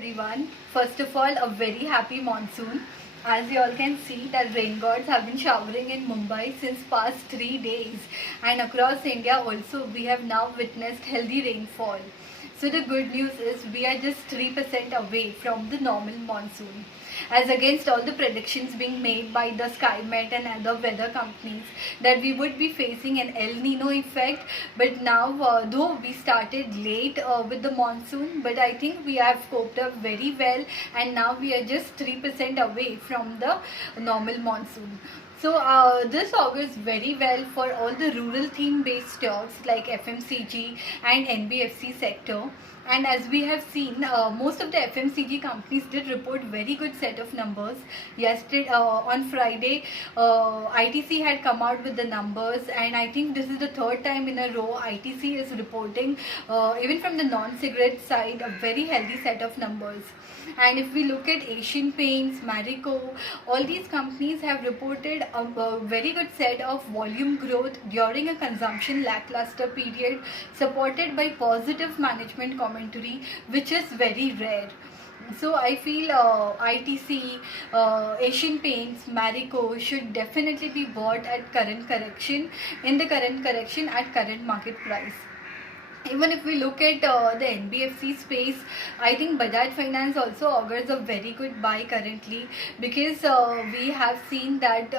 everyone. First of all, a very happy monsoon. As you all can see that rain gods have been showering in Mumbai since past 3 days, and across India also we have now witnessed healthy rainfall. So the good news is we are just 3% away from the normal monsoon. As against all the predictions being made by the SkyMet and other weather companies that we would be facing an El Nino effect, but now though we started late with the monsoon, but I think we have coped up very well, and now we are just 3% away from the normal monsoon. So this augurs very well for all the rural theme based stocks like FMCG and NBFC sector. And as we have seen, most of the FMCG companies did report very good set of numbers. Yesterday, on Friday, ITC had come out with the numbers, and I think this is the third time in a row ITC is reporting, even from the non-cigarette side, a very healthy set of numbers. And if we look at Asian Paints, Marico, all these companies have reported a very good set of volume growth during a consumption lackluster period, supported by positive management commentary, which is very rare. So I feel ITC, Asian Paints, Marico should definitely be bought at current correction, in the current correction at current market price. Even if we look at the NBFC space, I think Bajaj Finance also augurs a very good buy currently, because we have seen that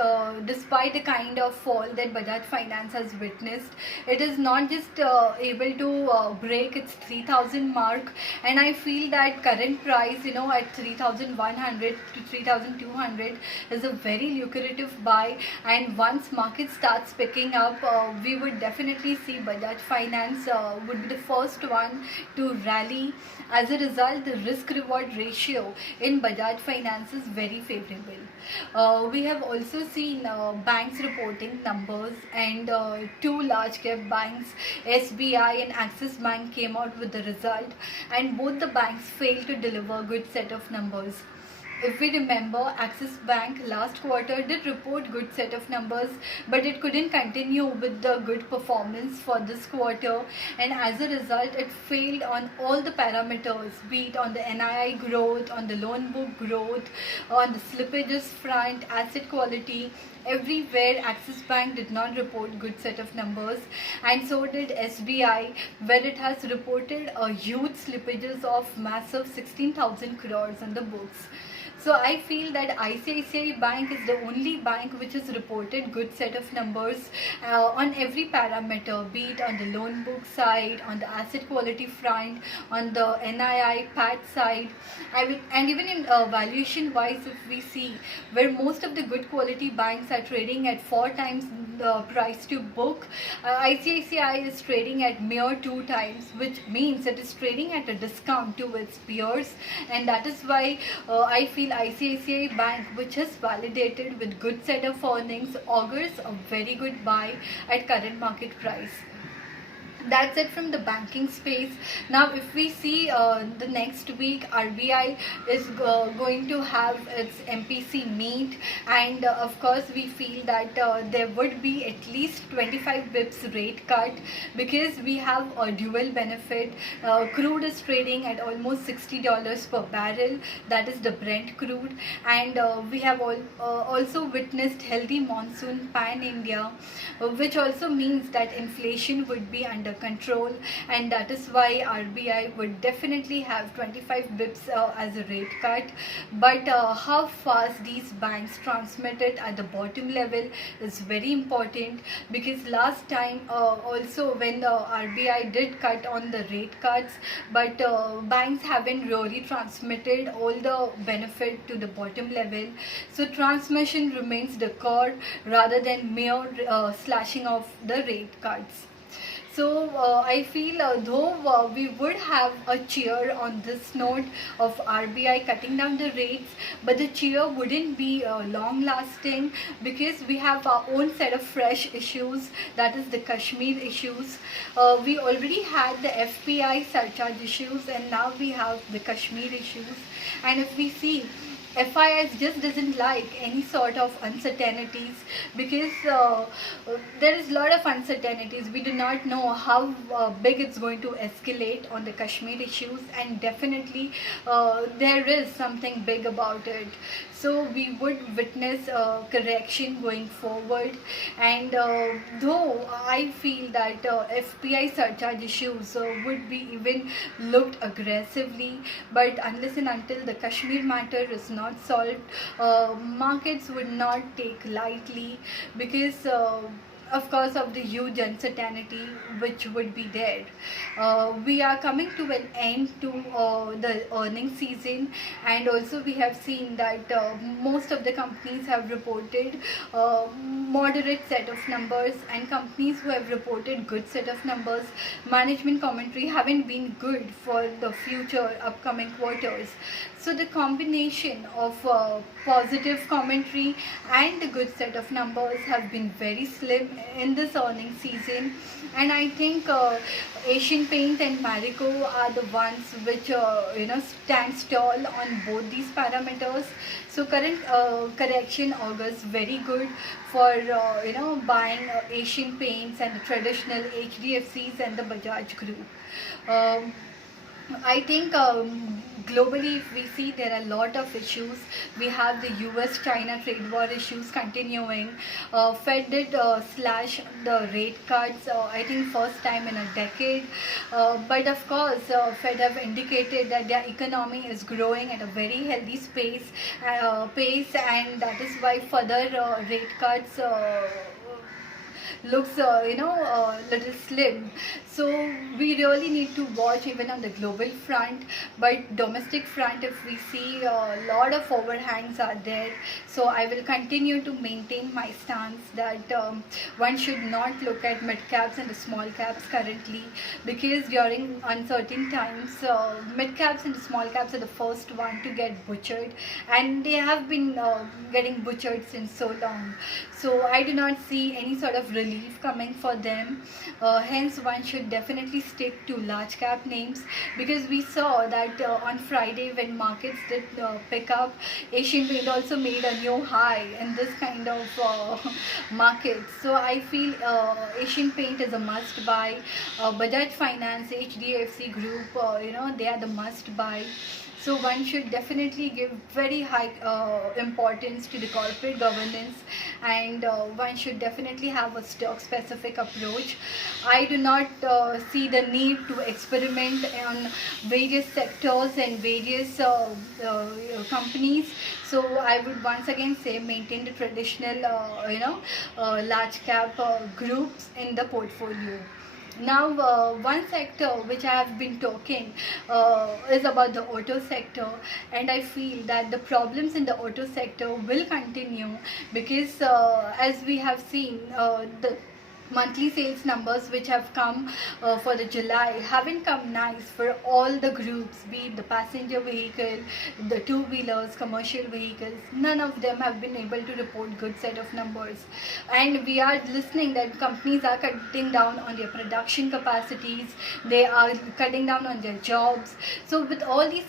despite the kind of fall that Bajaj Finance has witnessed, it is not just able to break its 3000 mark, and I feel that current price, at 3100 to 3200 is a very lucrative buy, and once market starts picking up, we would definitely see Bajaj Finance would be the first one to rally. As a result, the risk reward ratio in Bajaj Finance is very favorable. We have also seen banks reporting numbers, and two large cap banks, SBI and Axis Bank, came out with the result, and both the banks failed to deliver good set of numbers. If we remember, Axis Bank last quarter did report good set of numbers, but it couldn't continue with the good performance for this quarter, and as a result it failed on all the parameters, be it on the NII growth, on the loan book growth, on the slippages front, asset quality. Everywhere Axis Bank did not report good set of numbers, and so did SBI, where it has reported a huge slippages of massive 16,000 crores on the books. So I feel that ICICI Bank is the only bank which has reported good set of numbers on every parameter, be it on the loan book side, on the asset quality front, on the NII PAT side, and even in valuation wise, if we see where most of the good quality banks are trading at 4 times the price to book, ICICI is trading at mere 2 times, which means it is trading at a discount to its peers, and that is why I feel ICICI Bank, which has validated with good set of earnings, augurs a very good buy at current market price. That's it from the banking space. Now if we see the next week, RBI is going to have its MPC meet, and of course we feel that there would be at least 25 bips rate cut, because we have a dual benefit. Crude is trading at almost $60 per barrel, that is the Brent crude, and we have also witnessed healthy monsoon pan India, which also means that inflation would be under control, and that is why RBI would definitely have 25 bips as a rate cut. But how fast these banks transmit it at the bottom level is very important, because last time also when the RBI did cut on the rate cuts, but banks haven't really transmitted all the benefit to the bottom level. So transmission remains the core rather than mere slashing of the rate cuts. So I feel though we would have a cheer on this note of RBI cutting down the rates, but the cheer wouldn't be long lasting, because we have our own set of fresh issues, that is the Kashmir issues. We already had the FPI surcharge issues, and now we have the Kashmir issues. And if we see, FIS just doesn't like any sort of uncertainties, because there is a lot of uncertainties. We do not know how big it's going to escalate on the Kashmir issues, and definitely there is something big about it. So we would witness correction going forward. And though I feel that FPI surcharge issues would be even looked aggressively, but unless and until the Kashmir matter is not solved, markets would not take lightly, because of course of the huge uncertainty which would be there. We are coming to an end to the earnings season, and also we have seen that most of the companies have reported moderate set of numbers, and companies who have reported good set of numbers, management commentary haven't been good for the future upcoming quarters. So the combination of positive commentary and a good set of numbers have been very slim in this earnings season. And I think Asian Paint and Marico are the ones which stand tall on both these parameters. So current correction augurs very good for buying Asian Paints and the traditional HDFCs and the Bajaj Group. I think globally, if we see, there are a lot of issues. We have the US-China trade war issues continuing. Fed did slash the rate cuts, I think first time in a decade. But of course, Fed have indicated that their economy is growing at a very healthy pace, and that is why further rate cuts looks little slim. So we really need to watch even on the global front, but domestic front, if we see a lot of overhangs are there. So I will continue to maintain my stance that one should not look at mid caps and the small caps currently, because during uncertain times mid caps and the small caps are the first one to get butchered, and they have been getting butchered since so long. So I do not see any sort of relief coming for them. Hence one should definitely stick to large cap names, because we saw that on Friday when markets did pick up, Asian Paint also made a new high in this kind of market. So I feel Asian Paint is a must buy. Bajaj Finance, HDFC Group, they are the must buy. So one should definitely give very high importance to the corporate governance, and one should definitely have a stock specific approach. I do not see the need to experiment on various sectors and various companies. So I would once again say maintain the traditional large cap groups in the portfolio. Now, one sector which I have been talking is about the auto sector, and I feel that the problems in the auto sector will continue, because as we have seen, the monthly sales numbers which have come for the July haven't come nice for all the groups, be it the passenger vehicle, the two-wheelers, commercial vehicles. None of them have been able to report good set of numbers, and we are listening that companies are cutting down on their production capacities, they are cutting down on their jobs. So with all these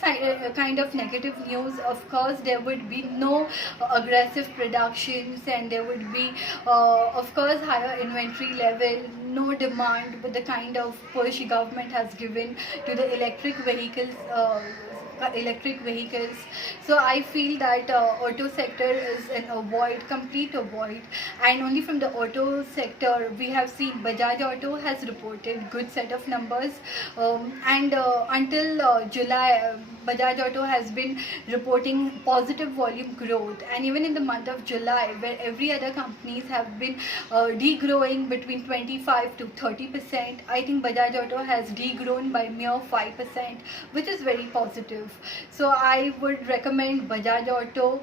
kind of negative news, of course there would be no aggressive productions, and there would be of course higher inventory level, no demand with the kind of push government has given to the electric vehicles. So I feel that auto sector is an complete avoid, and only from the auto sector we have seen Bajaj Auto has reported good set of numbers, and until July Bajaj Auto has been reporting positive volume growth, and even in the month of July, where every other companies have been degrowing between 25 to 30%, I think Bajaj Auto has degrown by mere 5%, which is very positive. So I would recommend Bajaj Auto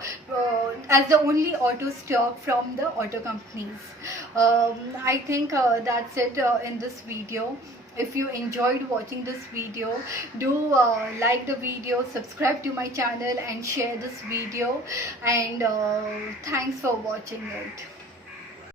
as the only auto stock from the auto companies. I think that's it in this video. If you enjoyed watching this video, do like the video, subscribe to my channel and share this video, and thanks for watching it.